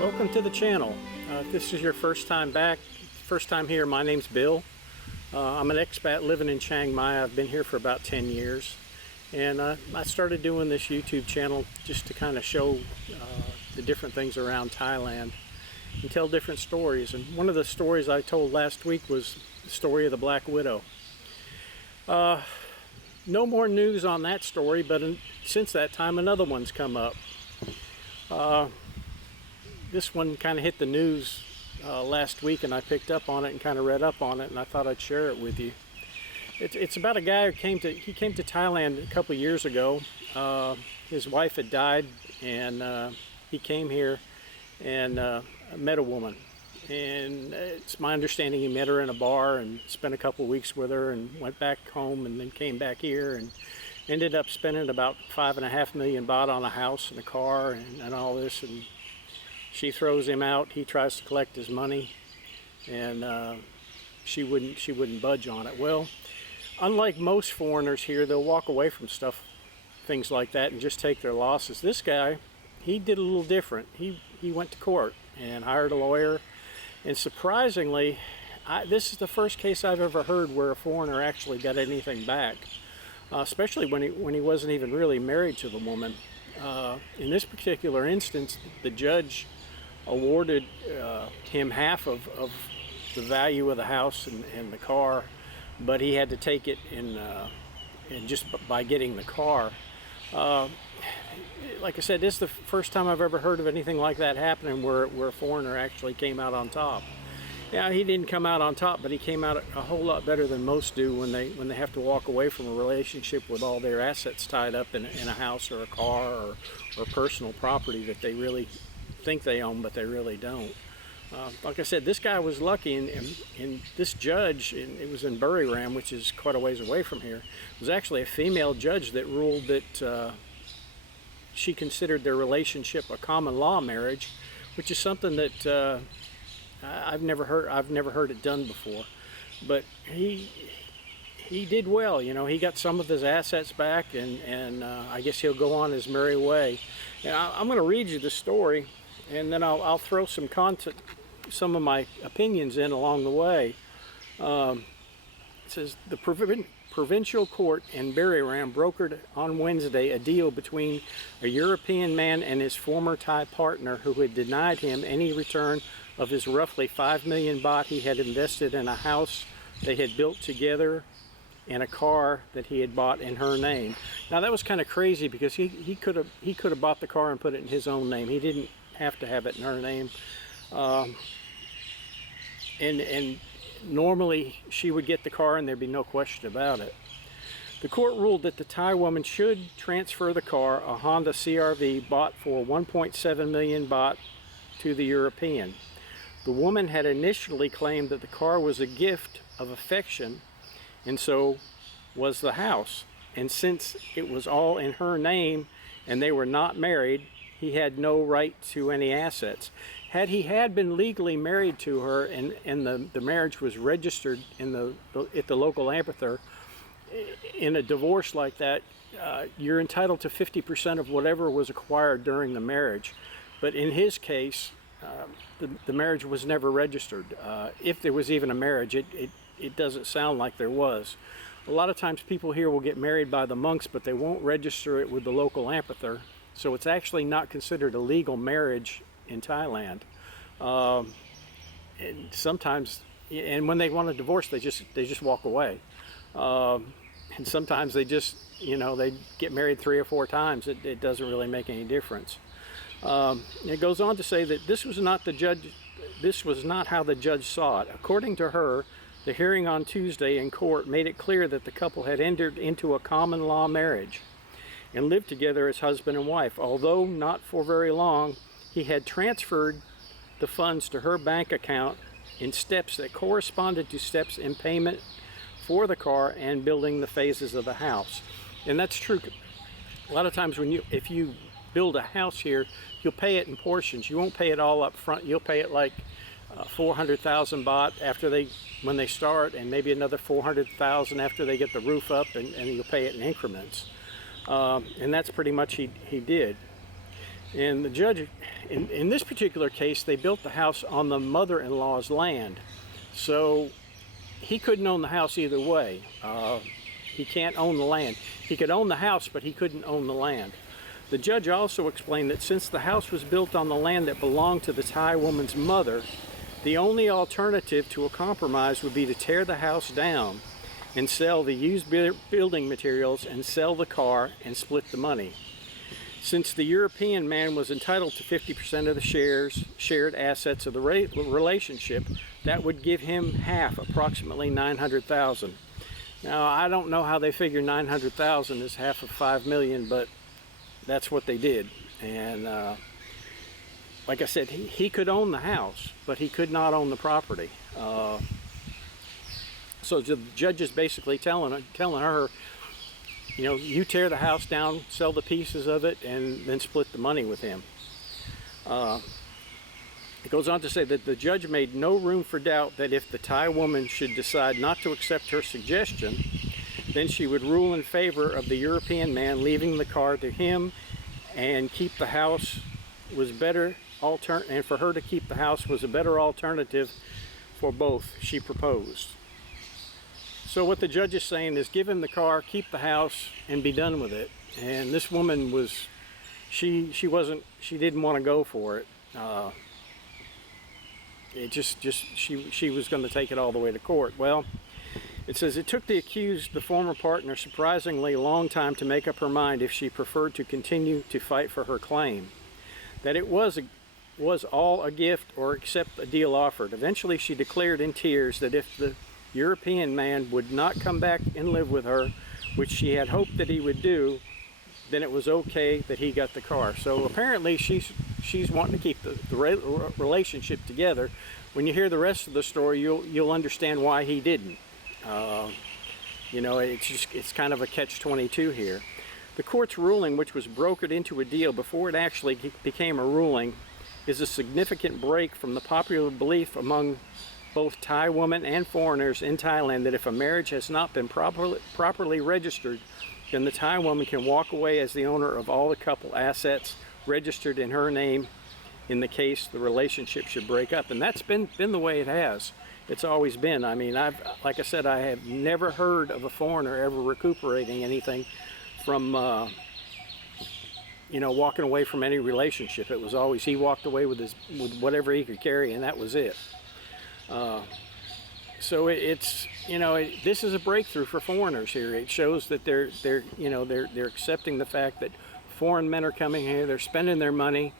Welcome to the channel. If this is your first time back, first time here, my name's Bill. I'm an expat living in Chiang Mai. I've been here for about 10 years. And I started doing this YouTube channel just to kind of show the different things around Thailand and tell different stories. And one of the stories I told last week was the story of the Black Widow. No more news on that story, but since that time another one's come up. This one kind of hit the news last week, and I picked up on it and kind of read up on it, and I thought I'd share it with you. It's about a guy who came to Thailand a couple years ago. His wife had died, and he came here and met a woman. And it's my understanding he met her in a bar and spent a couple weeks with her and went back home and then came back here and ended up spending about 5.5 million baht on a house and a car and all this. And she throws him out. He tries to collect his money, and she wouldn't budge on it. Well, unlike most foreigners here, they'll walk away from things like that and just take their losses. This guy, he did a little different. He went to court and hired a lawyer. And surprisingly, this is the first case I've ever heard where a foreigner actually got anything back, especially when he wasn't even really married to the woman. In this particular instance, the judge awarded him half of the value of the house and the car, but he had to take it in just by getting the car. Like I said, this is the first time I've ever heard of anything like that happening where a foreigner actually came out on top. Yeah, he didn't come out on top, but he came out a whole lot better than most do when they have to walk away from a relationship with all their assets tied up in a house or a car or personal property that they really think they own, but they really don't. Like I said, this guy was lucky, and this judge, it was in Buriram, which is quite a ways away from here, was actually a female judge that ruled that she considered their relationship a common law marriage, which is something that I've never heard it done before. But he did well. You know, he got some of his assets back, and I guess he'll go on his merry way. And I'm going to read you the story, and then I'll throw some some of my opinions in along the way. It says the provincial court in Buriram brokered on Wednesday a deal between a European man and his former Thai partner who had denied him any return of his roughly 5 million baht he had invested in a house they had built together and a car that he had bought in her name. Now that was kind of crazy because he could have bought the car and put it in his own name. He didn't have to have it in her name. And normally she would get the car and there'd be no question about it. The court ruled that the Thai woman should transfer the car, a Honda CR-V bought for 1.7 million baht, to the European. The woman had initially claimed that the car was a gift of affection, and so was the house. And since it was all in her name and they were not married, he had no right to any assets. Had he been legally married to her and the marriage was registered at the local amphitheater, in a divorce like that, you're entitled to 50% of whatever was acquired during the marriage. But in his case, the marriage was never registered. If there was even a marriage, it doesn't sound like there was. A lot of times people here will get married by the monks, but they won't register it with the local amphitheater. So it's actually not considered a legal marriage in Thailand. And sometimes, and when they want a divorce, they just walk away. And sometimes they just, they get married 3 or 4 times. It doesn't really make any difference. It goes on to say that this was not how the judge saw it. According to her, the hearing on Tuesday in court made it clear that the couple had entered into a common law marriage and lived together as husband and wife. Although not for very long, he had transferred the funds to her bank account in steps that corresponded to steps in payment for the car and building the phases of the house. And that's true. A lot of times if you build a house here, you'll pay it in portions. You won't pay it all up front. You'll pay it like 400,000 baht when they start, and maybe another 400,000 after they get the roof up, and you'll pay it in increments. And that's pretty much he did. And the judge, in this particular case, they built the house on the mother-in-law's land. So he couldn't own the house either way. He can't own the land. He could own the house, but he couldn't own the land. The judge also explained that since the house was built on the land that belonged to the Thai woman's mother, the only alternative to a compromise would be to tear the house down and sell the used building materials and sell the car and split the money. Since the European man was entitled to 50% of the shared assets of the relationship, that would give him half, approximately $900,000. Now, I don't know how they figure $900,000 is half of $5 million, but that's what they did. And like I said, he could own the house, but he could not own the property. So the judge is basically telling her, you know, you tear the house down, sell the pieces of it, and then split the money with him. It goes on to say that the judge made no room for doubt that if the Thai woman should decide not to accept her suggestion, then she would rule in favor of the European man leaving the car to him and keep the house was better and for her to keep the house was a better alternative for both, she proposed. So what the judge is saying is give him the car, keep the house, and be done with it. And this woman was, she didn't want to go for it. She was going to take it all the way to court. Well, it says it took the accused, the former partner, surprisingly long time to make up her mind if she preferred to continue to fight for her claim. That it was all a gift or accept a deal offered. Eventually she declared in tears that if the European man would not come back and live with her, which she had hoped that he would do, then it was okay that he got the car. So apparently she's wanting to keep the relationship together. When you hear the rest of the story, you'll understand why he didn't. You know, it's kind of a catch-22 here. The court's ruling, which was brokered into a deal before it actually became a ruling, is a significant break from the popular belief among both Thai women and foreigners in Thailand that if a marriage has not been properly registered, then the Thai woman can walk away as the owner of all the couple assets registered in her name in the case the relationship should break up. And that's been the way it has. It's always been. I mean, like I said, I have never heard of a foreigner ever recuperating anything from you know, walking away from any relationship. It was always he walked away with whatever he could carry, and that was it. So it's, you know, this is a breakthrough for foreigners here. It shows that they're accepting the fact that foreign men are coming here, they're spending their money,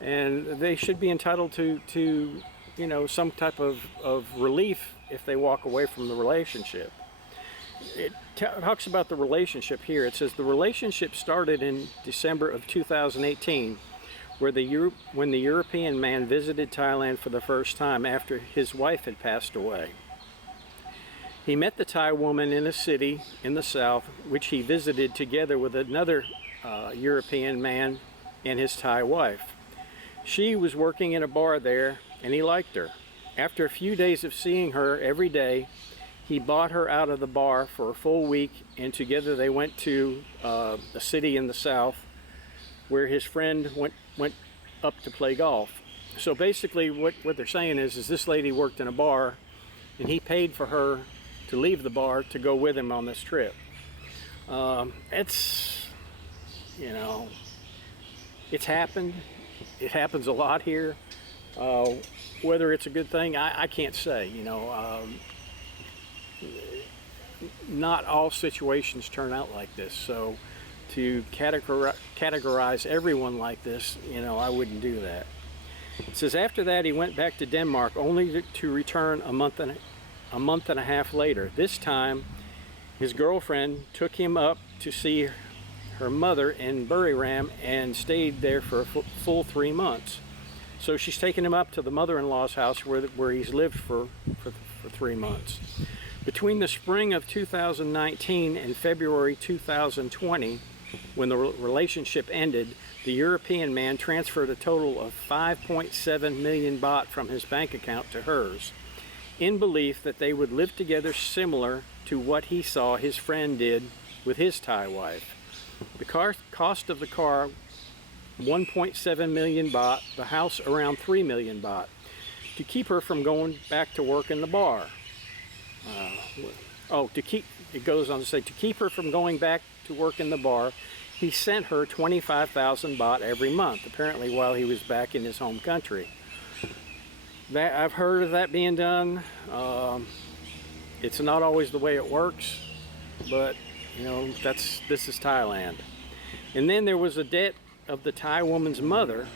and they should be entitled to you know, some type of relief if they walk away from the relationship. It talks about the relationship here. It says the relationship started in December of 2018, when the European man visited Thailand for the first time after his wife had passed away. He met the Thai woman in a city in the south, which he visited together with another European man and his Thai wife. She was working in a bar there, and he liked her. After a few days of seeing her every day, he bought her out of the bar for a full week, and together they went to a city in the south where his friend went up to play golf. So basically what they're saying is this lady worked in a bar, and he paid for her to leave the bar to go with him on this trip. It's, you know, it's happened. It happens a lot here. Whether it's a good thing, I can't say. You know, not all situations turn out like this. So to categorize everyone like this, you know, I wouldn't do that. It says after that he went back to Denmark only to return a month and a half later. This time his girlfriend took him up to see her mother in Buriram and stayed there for a full 3 months. So she's taken him up to the mother-in-law's house where he's lived for 3 months. Between the spring of 2019 and February 2020, when the relationship ended, the European man transferred a total of 5.7 million baht from his bank account to hers, in belief that they would live together similar to what he saw his friend did with his Thai wife. The cost of the car 1.7 million baht, the house around 3 million baht, to keep her from going back to work in the bar. It goes on to say, to keep her from going back to work in the bar, he sent her 25,000 baht every month, apparently while he was back in his home country. That, I've heard of that being done. It's not always the way it works, but you know, this is Thailand. And then there was a debt of the Thai woman's mother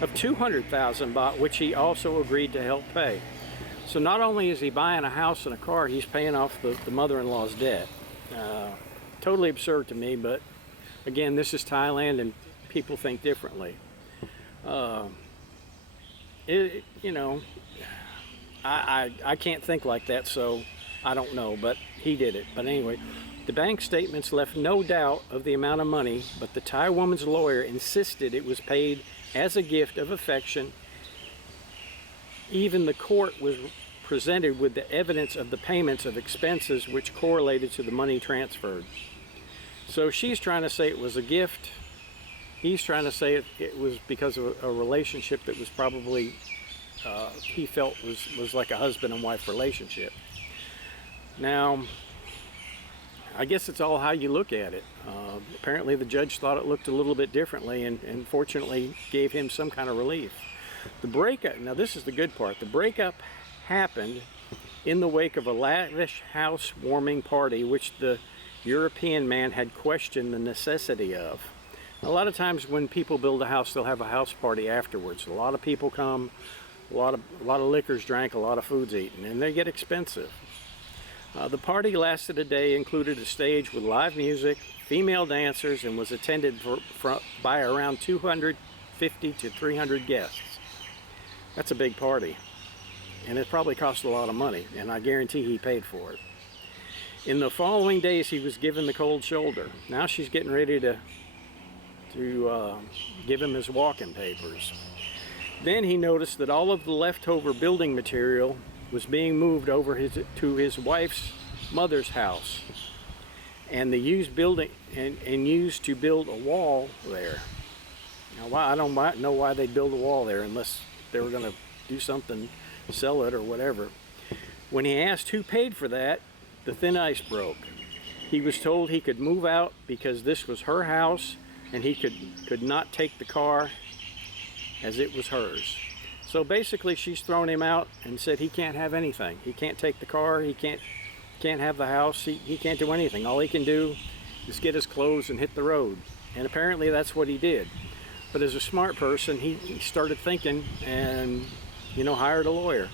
of 200,000 baht, which he also agreed to help pay. So not only is he buying a house and a car, he's paying off the mother-in-law's debt. Totally absurd to me, but again, this is Thailand and people think differently. You know, I can't think like that, so I don't know, but he did it. But anyway, the bank statements left no doubt of the amount of money, but the Thai woman's lawyer insisted it was paid as a gift of affection. Even the court was presented with the evidence of the payments of expenses which correlated to the money transferred. So she's trying to say it was a gift. He's trying to say it was because of a relationship that was probably, he felt was like a husband and wife relationship. Now, I guess it's all how you look at it. Apparently the judge thought it looked a little bit differently and fortunately gave him some kind of relief. The breakup, now this is the good part, the breakup happened in the wake of a lavish housewarming party which the European man had questioned the necessity of. A lot of times when people build a house, they'll have a house party afterwards. A lot of people come, a lot of liquor's drank, a lot of food's eaten, and they get expensive. The party lasted a day, included a stage with live music, female dancers, and was attended by around 250 to 300 guests. That's a big party, and it probably cost a lot of money, and I guarantee he paid for it. In the following days, he was given the cold shoulder. Now she's getting ready to give him his walking papers. Then he noticed that all of the leftover building material was being moved over to his wife's mother's house, and the used building and used to build a wall there. Now, I don't know why they'd build a wall there unless they were going to do something, sell it or whatever. When he asked who paid for that, the thin ice broke. He was told he could move out because this was her house and he could not take the car as it was hers. So basically she's thrown him out and said he can't have anything. He can't take the car, he can't have the house, he can't do anything. All he can do is get his clothes and hit the road. And apparently that's what he did. But as a smart person, he started thinking and, you know, hired a lawyer.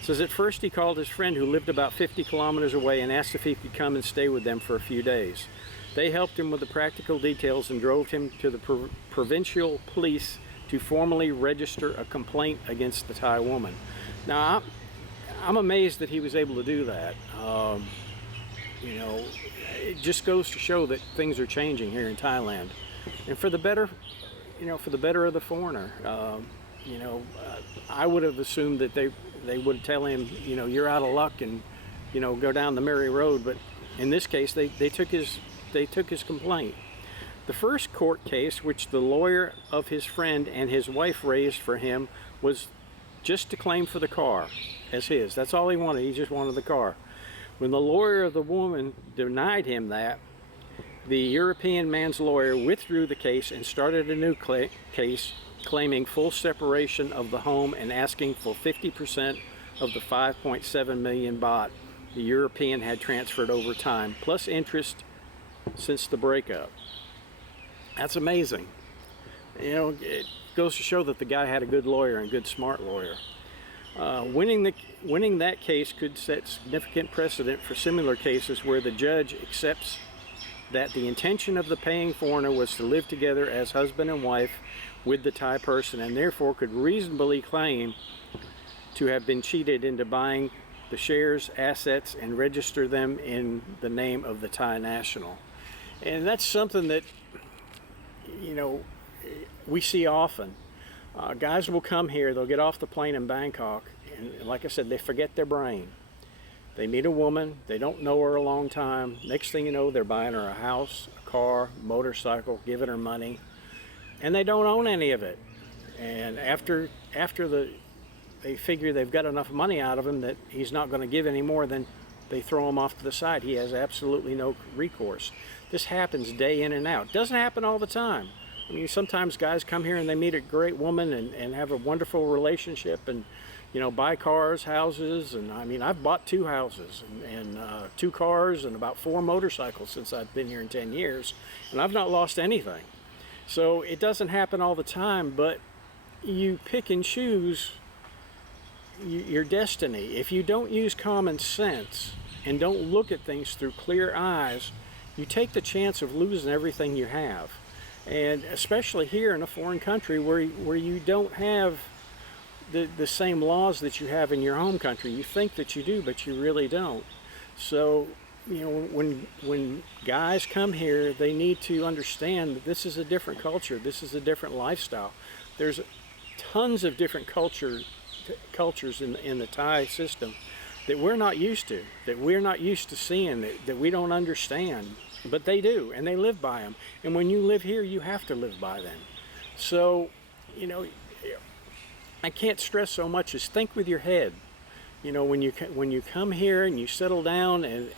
It says at first he called his friend who lived about 50 kilometers away and asked if he could come and stay with them for a few days. They helped him with the practical details and drove him to the provincial police to formally register a complaint against the Thai woman. Now, I'm amazed that he was able to do that. You know, it just goes to show that things are changing here in Thailand, and for the better. You know, for the better of the foreigner. You know, I would have assumed that they would tell him, you know, you're out of luck and, you know, go down the merry road. But in this case, they took his complaint. The first court case, which the lawyer of his friend and his wife raised for him, was just to claim for the car as his. That's all he wanted. He just wanted the car. When the lawyer of the woman denied him that, the European man's lawyer withdrew the case and started a new case claiming full separation of the home and asking for 50% of the 5.7 million baht the European had transferred over time, plus interest since the breakup. That's amazing. You know, it goes to show that the guy had a good lawyer and good smart lawyer. Winning that case could set significant precedent for similar cases where the judge accepts that the intention of the paying foreigner was to live together as husband and wife with the Thai person, and therefore could reasonably claim to have been cheated into buying the shares, assets, and register them in the name of the Thai national. And that's something that, you know, we see often. Guys will come here, they'll get off the plane in Bangkok, and like I said, they forget their brain. They meet a woman, they don't know her a long time. Next thing you know, they're buying her a house, a car, motorcycle, giving her money. and they don't own any of it. And after they figure they've got enough money out of him that he's not going to give any more, then they throw him off to the side. He has absolutely no recourse. This happens day in and out. It doesn't happen all the time. I mean, sometimes guys come here and they meet a great woman and have a wonderful relationship and, you know, buy cars, houses. And I mean, I've bought 2 houses and 2 cars and about 4 motorcycles since I've been here in 10 years. And I've not lost anything. So it doesn't happen all the time, but you pick and choose your destiny. If you don't use common sense and don't look at things through clear eyes, you take the chance of losing everything you have. And especially here in a foreign country where you don't have the same laws that you have in your home country. You think that you do, but you really don't. So, you know, when guys come here, they need to understand that this is a different culture. This is a different lifestyle. There's tons of different cultures in the Thai system that we're not used to, that we're not used to seeing, that we don't understand. But they do, and they live by them. And when you live here, you have to live by them. So, you know, I can't stress so much as think with your head. You know, when you come here and you settle down and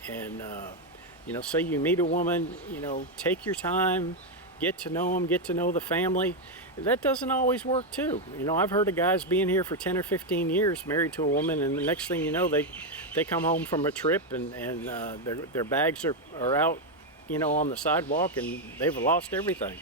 you know, say you meet a woman, you know, take your time, get to know them, get to know the family. That doesn't always work too. You know, I've heard of guys being here for 10 or 15 years, married to a woman, and the next thing you know, they come home from a trip and their bags are out, you know, on the sidewalk, and they've lost everything.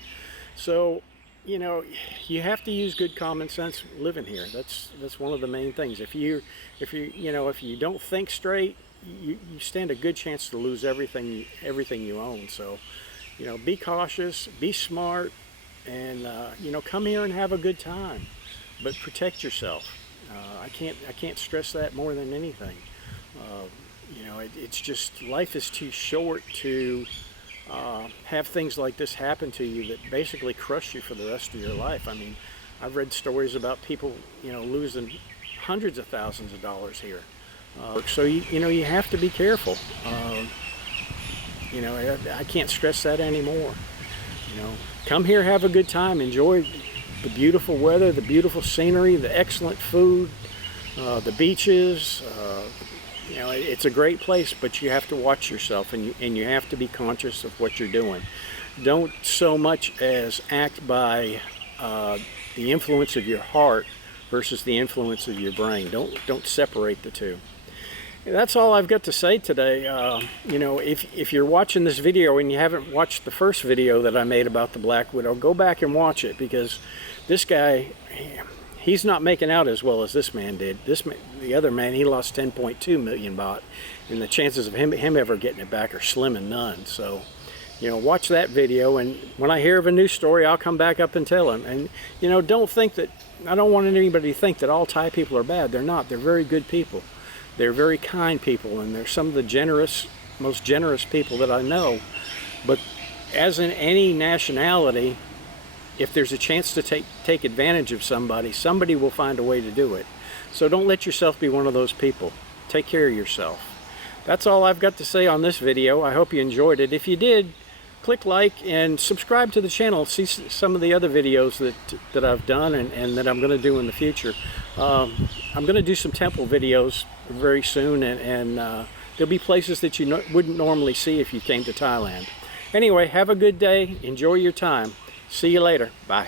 So, you know, you have to use good common sense living here. That's one of the main things. If you don't think straight, you stand a good chance to lose everything you own. So, you know, be cautious, be smart, and you know, come here and have a good time, but protect yourself. I can't stress that more than anything. You know, it's just, life is too short to have things like this happen to you that basically crush you for the rest of your life. I mean, I've read stories about people, you know, losing hundreds of thousands of dollars here. So you know, you have to be careful. You know, I can't stress that anymore. You know, come here, have a good time, enjoy the beautiful weather, the beautiful scenery, the excellent food, the beaches. You know, it's a great place, but you have to watch yourself, and you have to be conscious of what you're doing. Don't so much as act by the influence of your heart versus the influence of your brain. Don't separate the two. And that's all I've got to say today. You know, if you're watching this video and you haven't watched the first video that I made about the Black Widow, go back and watch it, because this guy, he's not making out as well as this man did. The other man, he lost 10.2 million baht, and the chances of him ever getting it back are slim and none. So, you know, watch that video, and when I hear of a new story, I'll come back up and tell him. And, you know, don't think that, I don't want anybody to think that all Thai people are bad. They're not. They're very good people. They're very kind people, and they're some of the most generous people that I know. But as in any nationality, if there's a chance to take advantage of somebody will find a way to do it. So don't let yourself be one of those people. Take care of yourself. That's all I've got to say on this video. I hope you enjoyed it. If you did, click like and subscribe to the channel. See some of the other videos that I've done and that I'm going to do in the future. I'm going to do some temple videos very soon, and there'll be places that you wouldn't normally see if you came to Thailand. Anyway, have a good day. Enjoy your time. See you later. Bye.